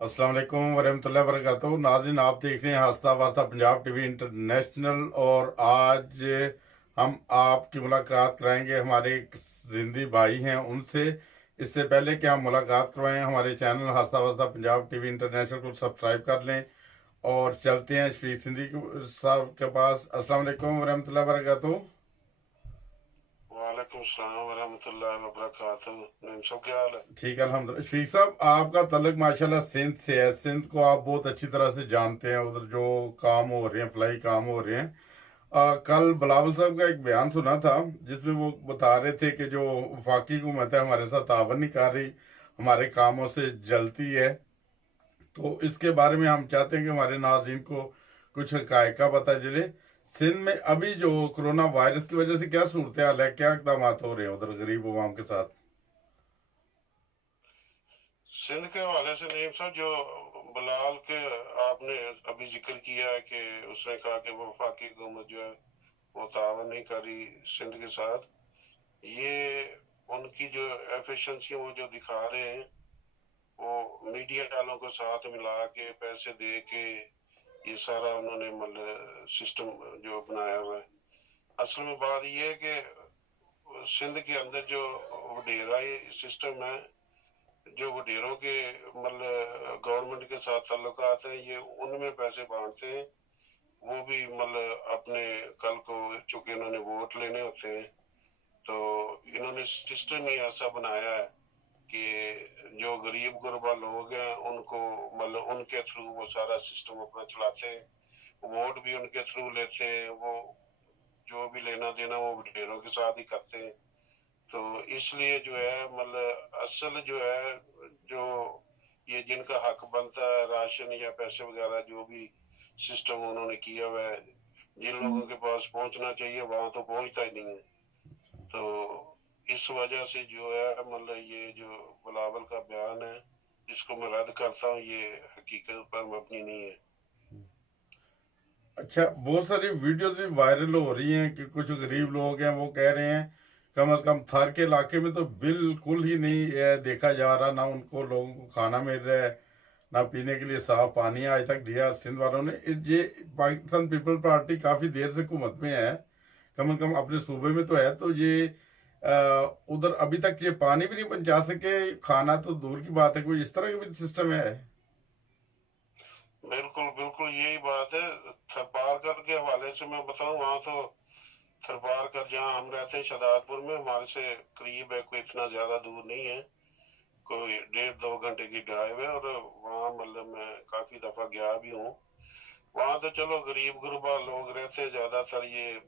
अस्सलाम वालेकुम वरहमतुल्लाहि वबरकातुहू। नाज़रीन, आप देख रहे हैं हंसता वास्ता पंजाब टीवी इंटरनेशनल। और आज हम आपकी मुलाकात कराएंगे हमारे एक जिंदी भाई हैं उनसे। इससे पहले कि हम मुलाकात करवाएं, हमारे चैनल हंसता वास्ता पंजाब टीवी इंटरनेशनल को सब्सक्राइब कर लें। और चलते हैं शफीक सिंधी साहब के पास। अस्सलाम वालेकुम वरहमतुल्लाहि वबरकातुहू। वालेकुम सलाम वरहमतुल्लाहि वबरकातुहू। नईम साहब क्या हाल है? ठीक है, अल्हम्दुलिल्लाह। शफीक साहब, आपका तल्लुक माशाल्लाह सिंध से है। सिंध को आप बहुत अच्छी तरह से जानते हैं। उधर जो काम हो रहे हैं, फलाई काम हो रहे हैं। कल बिलावल साहब का एक बयान सुना था जिसमें वो बता रहे थे कि जो वफाकी हुकूमत है हमारे साथ तावन नहीं कर रही, हमारे कामों से जलती है। तो इसके बारे में हम चाहते हैं कि हमारे नाज़रीन को कुछ हकायक का पता चले। सिंध में अभी जो कोरोना वायरस की वजह से क्या सूरत हाल है, क्या इकदाम हो रहे हैं उधर गरीब अवाम के साथ? सिंध के हवाले से नईम साहब, जो बलाल के आपने अभी जिक्र किया है कि उसने कहा कि वो वफाकी हुकूमत जो है वो तावन नहीं कर रही सिंध के साथ। ये उनकी जो एफिशिएंसी वो जो दिखा रहे हैं, वो मीडिया वालों को साथ मिला के पैसे दे के ये सारा उन्होंने मतलब सिस्टम जो बनाया हुआ है। असल में बात ये है कि सिंध के अंदर जो वडेरा सिस्टम है, जो वडेरों के मतलब गवर्नमेंट के साथ ताल्लुकात हैं, ये उनमें पैसे बांटते हैं। वो भी मतलब अपने कल को चूंकि इन्होंने वोट लेने होते हैं, तो इन्होंने सिस्टम ही ऐसा बनाया है कि जो गरीब गुरबा लोग हैं उनको मतलब उनके थ्रू वो सारा सिस्टम अपना चलाते हैं। वोट भी उनके थ्रू लेते हैं। वो जो भी लेना देना वो वडेरों के साथ ही करते हैं। तो इसलिए जो है मतलब असल जो है, जो ये जिनका हक बनता है राशन या पैसे वगैरह, जो भी सिस्टम उन्होंने किया हुआ है, जिन लोगों के पास पहुंचना चाहिए वहां तो पहुंचता ही नहीं है। तो इस वजह से जो है मतलब ये जो बिलावल का बयान है, इसको मैं रद्द करता हूँ। ये हकीकत पर मबनी नहीं है। अच्छा, बहुत सारी वीडियोस भी वायरल हो रही हैं कि कुछ गरीब लोग हैं वो कह रहे हैं कम से कम थार के इलाके में तो बिल्कुल ही नहीं देखा जा रहा, ना उनको लोगों को खाना मिल रहा है, ना पीने के लिए साफ पानी आज तक दिया सिंध वालों ने। ये पाकिस्तान पीपल पार्टी काफी देर से हुकूमत में है, कम से कम अपने सूबे में तो है। तो ये उधर अभी तक ये पानी भी नहीं पहुंचा सके, खाना तो दूर की बात है। कोई इस तरह का भी सिस्टम है? बिल्कुल बिल्कुल यही बात है। थरपारकर के हवाले से मैं बताऊं, वहां तो थरपारकर जहाँ हम रहते हैं शहदादपुर में, हमारे से करीब है, कोई इतना ज्यादा दूर नहीं है, कोई 1.5-2 घंटे की ड्राइव है। और वहाँ मतलब मैं काफी दफा गया भी हूँ। वहाँ तो चलो गरीब गुरबा लोग रहते हैं, ज्यादातर ये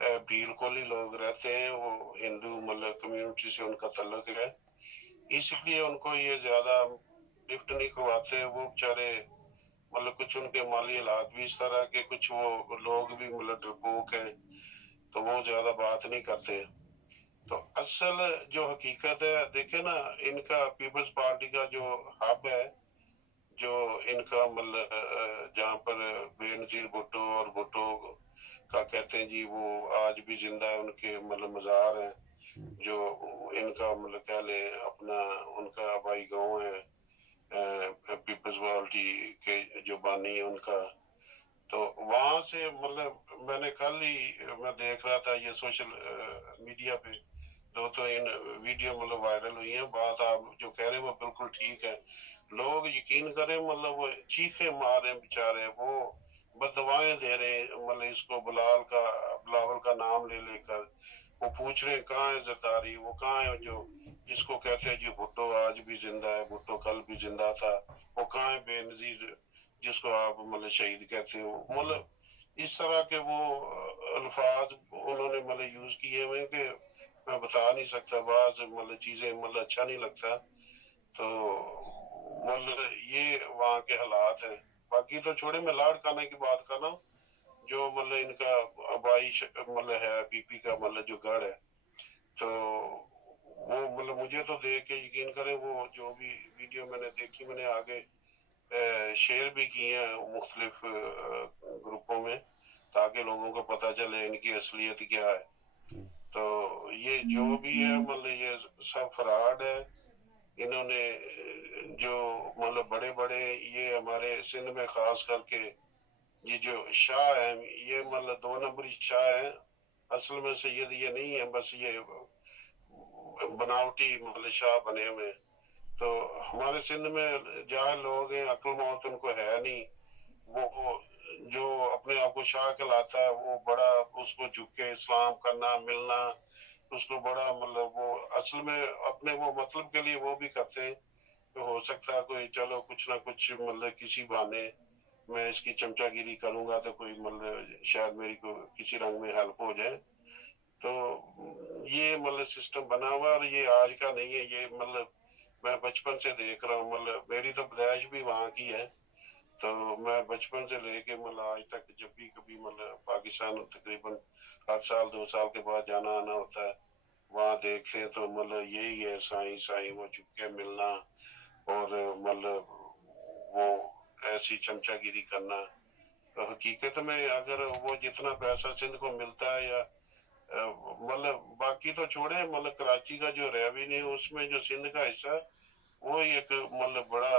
भील कोली लोग रहते हैं। वो हिंदू मतलब कम्युनिटी से उनका ताल्लुक है, इसलिए उनको ये ज्यादा लिफ्ट नहीं करवाते। वो बेचारे मतलब कुछ उनके माली हालात भी इस तरह के, कुछ वो लोग भी मतलब डरपोक हैं, तो वो ज्यादा बात नहीं करते। तो असल जो हकीकत है देखे ना, इनका पीपल्स पार्टी का जो हब है, जो इनका मतलब जहाँ पर बेनजीर भुट्टो और भुट्टो का कहते हैं जी, वो आज भी जिंदा है, उनके मतलब मजार हैं। जो इनका मतलब कह ले अपना, उनका भाई गांव है पीपल्स पार्टी के जो बानी है उनका। तो वहां से मतलब मैंने कल ही मैं देख रहा था ये सोशल मीडिया पे, तो इन वीडियो मतलब वायरल हुई है। बात आप जो कह रहे हैं वो बिल्कुल ठीक है। लोग यकीन करें मतलब वो चीखे मार रहे हैं बेचारे, वो बदवाएं दे रहे हैं मतलब इसको बिलावल का नाम ले लेकर। वो पूछ रहे हैं कहाँ है जरदारी, वो कहाँ है जो जिसको कहते हैं जी भुट्टो आज भी जिंदा है, भुट्टो कल भी जिंदा था, वो कहाँ है बेनजीर जिसको आप मतलब शहीद कहते हो। मतलब इस तरह के वो अल्फाज उन्होंने मतलब यूज किए हुए हैं कि मैं बता नहीं सकता। बाज मतलब चीजें मतलब अच्छा नहीं लगता। तो मतलब ये वहाँ के हालात हैं। बाकी तो छोड़े, मैं लाड़ खाना की बात कर रहा हूँ, जो मतलब इनका मतलब है बीपी का मतलब जो गढ़ है। तो वो मतलब मुझे तो देख के यकीन करें, वो जो भी वीडियो मैंने देखी, मैंने आगे शेयर भी किए हैं मुख्तलिफ ग्रुपों में, ताकि लोगों को पता चले इनकी असलियत क्या है। तो ये जो भी है मतलब ये सब फ्रॉड है। इन्होंने जो मतलब बड़े बड़े ये हमारे सिंध में खास करके ये जो शाह है, ये मतलब 2 नंबरी शाह है, असल में सैयद ये नहीं है, बस ये बनावटी मतलब शाह बने हुए हैं। तो हमारे सिंध में जहाँ लोग हैं अक्ल मौत उनको है नहीं, वो जो अपने आप को शाह कहलाता है वो बड़ा उसको झुक के इस्लाम करना मिलना, उसको बड़ा मतलब वो असल में अपने वो मतलब के लिए वो भी करते हैं। तो हो सकता है कोई चलो कुछ ना कुछ मतलब किसी बहाने मैं इसकी चमचागिरी करूंगा तो कोई मतलब शायद मेरी को किसी रंग में हेल्प हो जाए। तो ये मतलब सिस्टम बना हुआ और ये आज का नहीं है, ये मतलब मैं बचपन से देख रहा हूँ, मतलब मेरी तो पैदाइश भी वहाँ की है। तो मैं बचपन से लेके मतलब आज तक जब भी कभी मतलब पाकिस्तान तकरीबन हर साल 2 साल के बाद जाना आना होता है, वहाँ देखते हैं तो मतलब यही है, साईं साईं वो झुक के मिलना और मतलब वो ऐसी चमचागिरी करना। तो हकीकत में अगर वो जितना पैसा सिंध को मिलता है या मतलब बाकी तो छोड़े, मतलब कराची का जो रेवेन्यू उसमें जो सिंध का हिस्सा है, वो एक मतलब बड़ा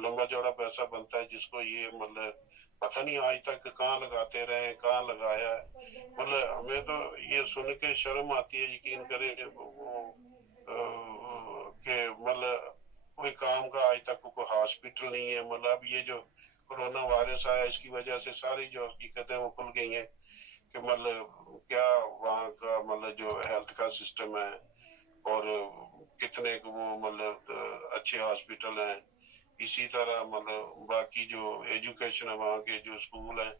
लंबा चौड़ा पैसा बनता है, जिसको ये मतलब पता नहीं आज तक कहाँ लगाते रहे, कहाँ लगाया है। मतलब हमें तो ये सुन के शर्म आती है, यकीन करें वो कि मतलब कोई काम का आज तक कोई हॉस्पिटल नहीं है। मतलब ये जो कोरोना वायरस आया इसकी वजह से सारी जो हकीकतें वो खुल गई हैं कि मतलब क्या वहाँ का मतलब जो हेल्थ का सिस्टम है और कितने को वो मतलब अच्छे हॉस्पिटल हैं। इसी तरह मतलब बाकी जो एजुकेशन है, वहाँ के जो स्कूल हैं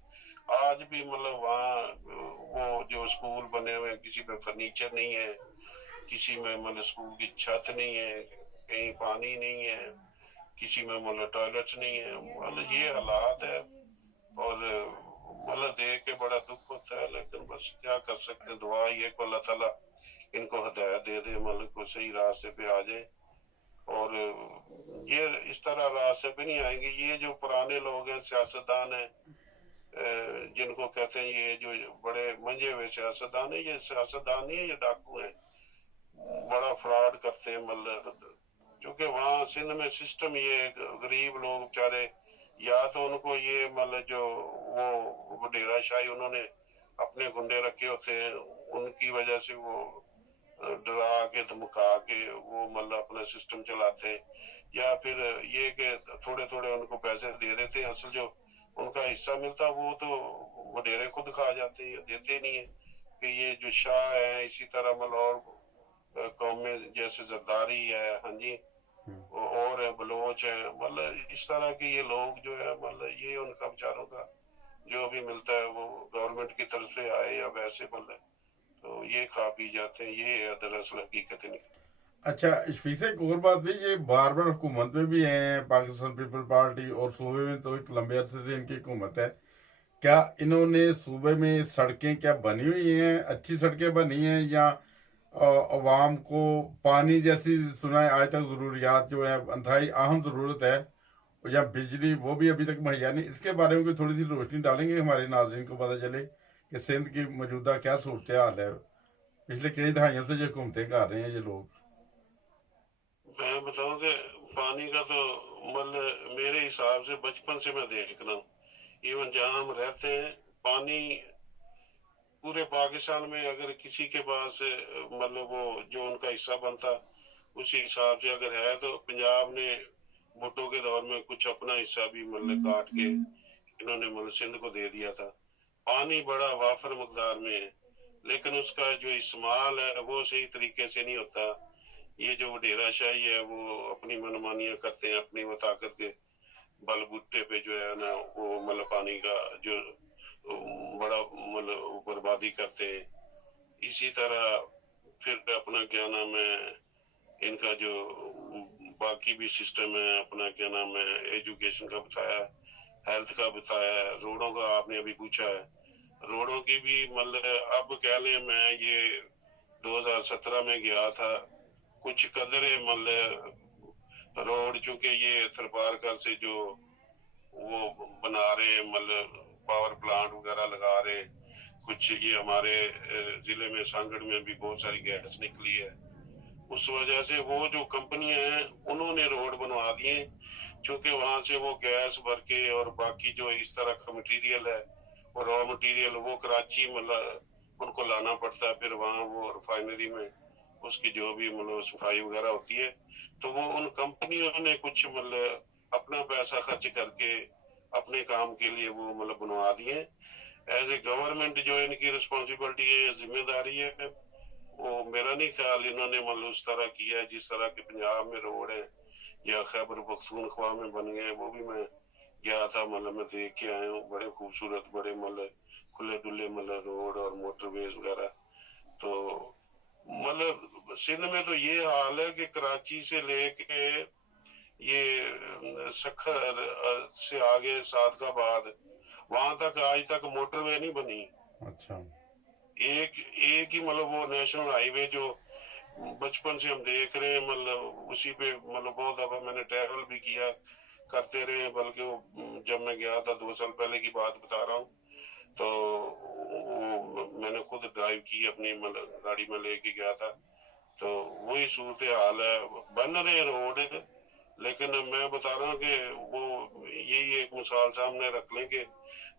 आज भी मतलब वहाँ वो जो स्कूल बने हुए हैं किसी में फर्नीचर नहीं है, किसी में मतलब स्कूल की छत नहीं है, कहीं पानी नहीं है, किसी में मतलब टॉयलेट्स नहीं है, मतलब ये हालात है। और मतलब देख के बड़ा दुख होता है, लेकिन बस क्या कर सकते हैं, दुआ ये को अल्लाह ताला इनको हिदायत दे दे, मतलब को सही रास्ते पे आ जाए। और ये इस तरह रास्ते पे नहीं आएंगे ये जो पुराने लोग हैं, सियासतदान हैं, जिनको कहते हैं ये जो बड़े मंजे हुए सियासतदान है, ये सियासतदान नहीं है, ये डाकू हैं, बड़ा फ्रॉड करते हैं। मतलब क्योंकि वहाँ सिंध में सिस्टम ये गरीब लोग बेचारे, या तो उनको ये मतलब जो वो डेरा शाही उन्होंने अपने गुंडे रखे होते हैं, उनकी वजह से वो डरा के धमका के वो मतलब अपना सिस्टम चलाते हैं, या फिर ये कि थोड़े थोड़े उनको पैसे दे देते हैं, असल जो उनका हिस्सा मिलता वो तो वडेरे खुद खा जाते हैं, देते नहीं है। कि ये जो शाह है इसी तरह मतलब और कौमें जैसे जरदारी है, हाँ जी, और है बलोच है, मतलब इस तरह के ये लोग जो है मतलब ये उनका बेचारों का जो भी मिलता है वो गवर्नमेंट की तरफ से आए या वैसे मतलब तो ये खा पी जाते हैं, ये है दरअसल हकीकत नहीं। अच्छा, शफी से एक और बात भी, ये बार बार हुकूमत में भी हैं पाकिस्तान पीपल पार्टी, और सूबे में तो एक लंबे अरसे से इनकी हुकूमत है। क्या इन्होंने सूबे में सड़कें क्या बनी हुई हैं, अच्छी सड़कें बनी हैं, या अवाम को पानी जैसी सुना है आज तक ज़रूरियात जो है अंतहाई अहम ज़रूरत है, या बिजली वो भी अभी तक मुहैया नहीं? इसके बारे में कोई थोड़ी सी रोशनी डालेंगे, हमारे नाज़रीन को पता चले कि सिंध की मौजूदा क्या सूरत हाल है। पिछले कई दहाइयों से जो हुकूमतें कर रहे हैं ये लोग। मैं बताऊं कि पानी का तो मतलब मेरे हिसाब से बचपन से मैं देख रहा हूँ, इवन जहाँ हम रहते हैं पानी पूरे पाकिस्तान में अगर किसी के पास मतलब वो जो उनका हिस्सा बनता उसी हिसाब से अगर है, तो पंजाब ने भुट्टो के दौर में कुछ अपना हिस्सा भी मतलब काट के इन्होंने मतलब सिंध को दे दिया था। पानी बड़ा वाफर मकदार में है, लेकिन उसका जो इस्तेमाल है वो सही तरीके से नहीं होता। ये जो डेरा शाही है वो अपनी मनमानियां करते हैं, अपनी वो ताकत के बलबूते पे जो है ना वो मतलब पानी का जो बड़ा मतलब बर्बादी करते हैं। इसी तरह फिर अपना क्या नाम है इनका जो बाकी भी सिस्टम है, अपना क्या नाम है एजुकेशन का बताया, हेल्थ का बताया, रोडों का आपने अभी पूछा है, रोडों की भी मतलब अब कह लें मैं ये 2017 में गया था, कुछ कदरे मतलब रोड चूंकि ये थरपारकर से जो वो बना रहे हैं मतलब पावर प्लांट वगैरह लगा रहे हैं, कुछ ये हमारे जिले में सांगड़ में भी बहुत सारी गैस निकली है, उस वजह से वो जो कंपनियां हैं उन्होंने रोड बनवा दिए, क्योंकि वहां से वो गैस भर के और बाकी जो इस तरह का मटेरियल है, वो रॉ मटेरियल वो कराची मतलब उनको लाना पड़ता है, फिर वहाँ वो रिफाइनरी में उसकी जो भी मतलब सफाई वगैरह होती है, तो वो उन कंपनियों ने कुछ मतलब अपना पैसा खर्च करके अपने काम के लिए वो मतलब बनवा दिए। एज ए गवर्नमेंट जो इनकी रिस्पॉन्सिबिलिटी है, जिम्मेदारी है, वो मेरा नहीं ख्याल इन्होंने मतलब उस तरह किया है जिस तरह के पंजाब में रोड है या खैबर पख्तूनख्वा में बन गए हैं। वो भी मैं गया था, मतलब मैं देख के आया हूँ, बड़े खूबसूरत बड़े मतलब खुले डुले मतलब रोड और मोटरवेज वगैरह। तो मतलब सिंध में तो ये हाल है कि कराची से लेके ये सखर से आगे सादकाबाद वहां तक आज तक मोटरवे नहीं बनी। अच्छा। एक एक ही मतलब वो नेशनल हाईवे जो बचपन से हम देख रहे हैं, मतलब उसी पे मतलब बहुत दफा मैंने ट्रैवल भी किया, करते रहे, बल्कि वो जब मैं गया था 2 साल पहले की बात बता रहा हूँ, तो वो मैंने खुद ड्राइव की अपनी मतलब गाड़ी में लेके गया था। तो वही सूरत हाल है, बन रहे रोड, लेकिन मैं बता रहा हूँ कि वो यही एक मिसाल सामने रख लेंगे,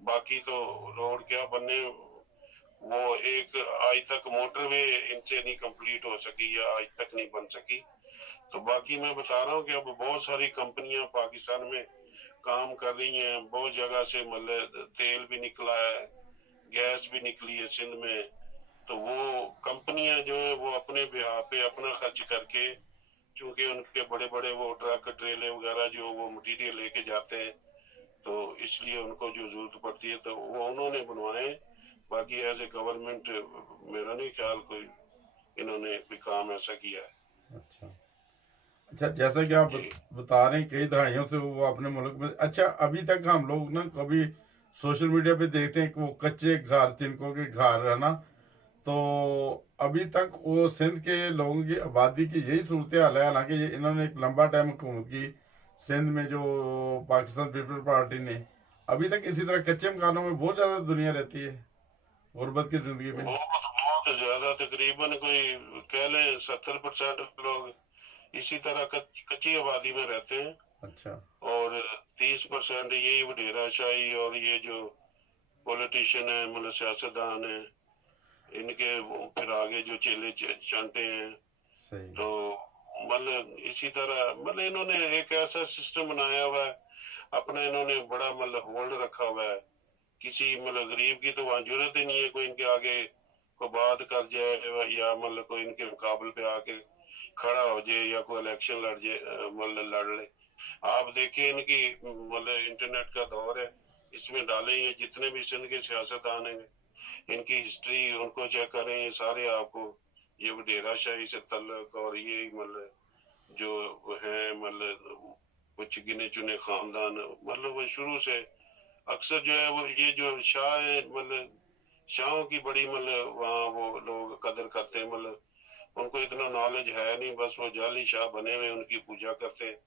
बाकी तो रोड क्या बनने, वो एक आज तक मोटरवे इनसे नहीं कंप्लीट हो सकी या आज तक नहीं बन सकी। तो बाकी मैं बता रहा हूँ कि अब बहुत सारी कंपनियां पाकिस्तान में काम कर रही हैं, बहुत जगह से मतलब तेल भी निकला है, गैस भी निकली है सिंध में। तो वो कंपनियां जो है वो अपने बिहार पे अपना खर्च करके, क्योंकि उनके बड़े बड़े वो ट्रक ट्रेले वगैरह जो वो मटीरियल लेके जाते हैं, तो इसलिए उनको जो जरूरत पड़ती है तो वो उन्होंने बनवाए। बाकी एज ए गवर्नमेंट मेरा नहीं ख्याल कोई इन्होंने कोई काम ऐसा किया है। अच्छा। अच्छा, जैसा कि आप जी। बता रहे हैं कई दहाइयों से वो अपने मुल्क में, अच्छा अभी तक हम लोग ना कभी सोशल मीडिया पे देखते हैं कि वो कच्चे घर, तिनकों के घर है ना, तो अभी तक वो सिंध के लोगों की आबादी की यही सूरत हाल है। हालांकि ये इन्होंने एक लंबा टाइम हुकूमत की सिंध में, जो पाकिस्तान पीपल पार्टी ने, अभी तक इसी तरह कच्चे मकानों में बहुत ज्यादा दुनिया रहती है गुर्बत की जिंदगी में। बहुत ज्यादा, तकरीबन कोई कह लें 70% लोग इसी तरह कच्ची आबादी में रहते हैं, अच्छा। और 30% यही वडेरा शाही और ये जो पॉलिटिशियन है मतलब सियासतदान है, इनके फिर आगे जो चेले चांटे हैं। सही। तो मतलब इसी तरह मतलब इन्होंने एक ऐसा सिस्टम बनाया हुआ है अपना, इन्होंने बड़ा मतलब होल्ड रखा हुआ है। किसी मतलब गरीब की तो वहां जरूरत ही नहीं है कोई इनके आगे को बात कर जाए या मतलब कोई इनके मुकाबले पे आके खड़ा हो जाए या कोई इलेक्शन लड़ जाए, मतलब लड़ ले। आप देखिए इनकी मतलब इंटरनेट का दौर है, इसमें डाले ये जितने भी सिंध के सियासतदान हैं, इनकी हिस्ट्री उनको चेक करें, ये सारे आपको ये वडेरा शाही से तल्लक और ये मतलब जो है मतलब कुछ गिने चुने खानदान, मतलब वो शुरू से अक्सर जो है वो ये जो शाह है मतलब शाहों की बड़ी मतलब वहाँ वो लोग कदर करते हैं, मतलब उनको इतना नॉलेज है नहीं, बस वो जाली शाह बने हुए उनकी पूजा करते हैं,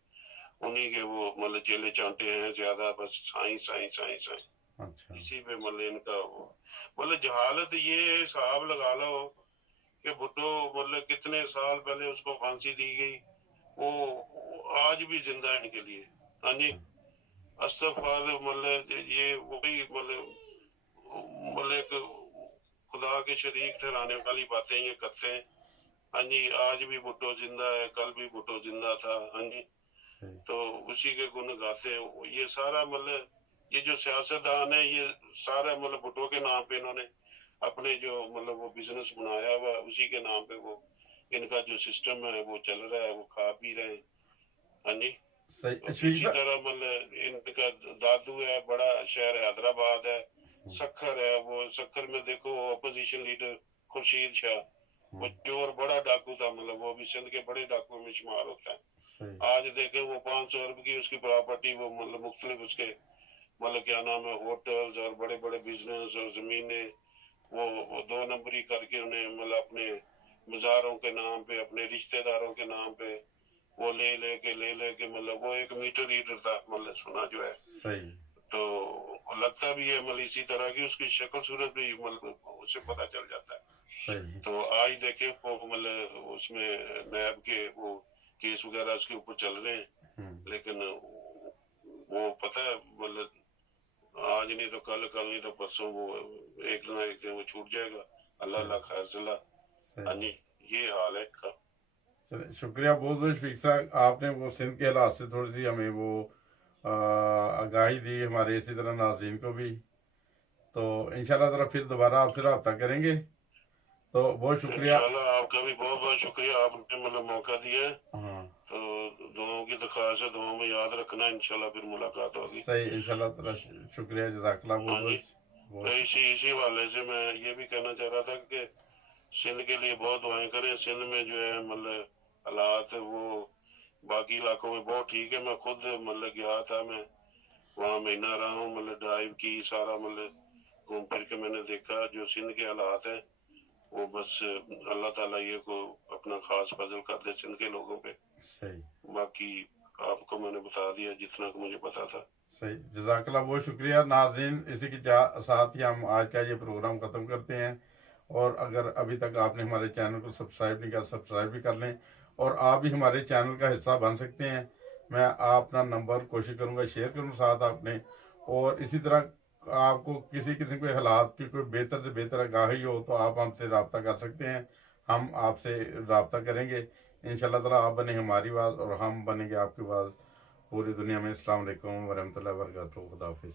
उन्हीं के वो मतलब चेले चांटे हैं ज्यादा, बस साईं साईं साईं साईं, अच्छा। इसी पे मतलब इनका वो मतलब जहालत ये हिसाब लगा लो कि भुट्टो मतलब कितने साल पहले उसको फांसी दी गई, वो आज भी जिंदा है इनके लिए। हाँ जी। अच्छा। अस्तगफार मतलब ये वही मतलब एक खुदा के शरीक ठहराने वाली बातें ये करते हैं। हाँ जी, आज भी भुट्टो जिंदा है, कल भी भुट्टो जिंदा था। हाँ जी। सही। तो उसी के गुण गाते हैं ये सारा मतलब ये जो सियासतदान है ये सारा मतलब भुट्टो के नाम पे इन्होंने अपने जो मतलब वो बिजनेस बनाया हुआ है, उसी के नाम पे वो इनका जो सिस्टम है वो चल रहा है, वो खा पी रहे हैं। हाँ जी। सही तो शफीक इसी साहब। तरह मतलब इनका दादू है, बड़ा शहर हैदराबाद है, हम्म। सक्खर है, वो सक्खर में देखो अपोजिशन लीडर खुर्शीद शाह, वो हम्म। चोर बड़ा डाकू था, मतलब वो भी सिंध के बड़े डाकुओं में शुमार होता है। सही। आज देखे वो 500 अरब की उसकी प्रॉपर्टी, वो मतलब मुख्तलिफ उसके मतलब क्या नाम है होटल्स और बड़े बड़े बिजनेस और जमीनें, वो 2 नंबरी करके उन्हें मतलब अपने मज़ारों के नाम पे अपने रिश्तेदारों के नाम पे वो ले लेके मतलब वो एक मीटर रीडर था मतलब सुना जो है। सही। तो लगता भी है मतलब इसी तरह की उसकी शक्ल सूरत भी मतलब उससे पता चल जाता है। صحیح तो आज देखे वो मतलब उसमें नैब के वो केस वगैरह उसके ऊपर चल रहे हैं, हम्म, लेकिन वो पता है मतलब आज नहीं तो कल, कल नहीं तो परसों वो एक ना एक दिन वो छूट जाएगा। अल्लाह सही अल्लाह खैर सला। हाँ सही। जी, ये हाल है इसका। चलिए शुक्रिया बहुत बहुत शफीक साहब, आपने वो सिंध के हालात से थोड़ी सी हमें वो आगाही दी, हमारे इसी तरह नाज़रीन को भी। तो इंशाल्लाह ताला फिर दोबारा आपसे रब्ता करेंगे। तो बहुत शुक्रिया। इंशाल्लाह आपका भी बहुत बहुत शुक्रिया, आपने मतलब मौका दिया है। हाँ तो दोनों की दरख्वास्त है, दुआओं में याद रखना, इंशाल्लाह फिर मुलाकात होगी। सही, इंशाल्लाह ताला शुक्रिया, जज़ाकल्लाह बहुत हाँ जी। बहुत तो बहुत। इसी वाले से मैं ये भी कहना चाह रहा था कि सिंध के लिए बहुत दुआएं करें। सिंध में जो है मतलब हालात है वो बाकी इलाकों में बहुत ठीक है। मैं खुद मतलब गया था, मैं वहाँ महीना रहा हूँ, मतलब ड्राइव की सारा, मतलब घूम फिर के मैंने देखा जो सिंध के हालात है वो बस अल्लाह ताला ये को अपना खास फजल कर दे सिंध के लोगों पे। सही बाकी आपको मैंने बता दिया जितना कि मुझे पता था। सही, जज़ाकल्लाह बहुत शुक्रिया नाज़रीन। इसी के साथ ही हम आज का ये प्रोग्राम ख़त्म करते हैं। और अगर अभी तक आपने हमारे चैनल को सब्सक्राइब नहीं किया, सब्सक्राइब भी कर लें। और आप भी हमारे चैनल का हिस्सा बन सकते हैं। मैं अपना नंबर कोशिश करूँगा शेयर करूँ साथ आपने। और इसी तरह आपको किसी किस्म के हालात की कोई बेहतर से बेहतर आगाही हो तो आप हमसे रब्ता कर सकते हैं। हम आपसे रब्ता करेंगे इंशाल्लाह ताला। आप बने हमारी आवाज़ और हम बनेंगे आपकी आवाज़ पूरी दुनिया में। अस्सलाम वालेकुम वरहमतुल्लाहि वबरकातुहू। खुदा हाफिज़।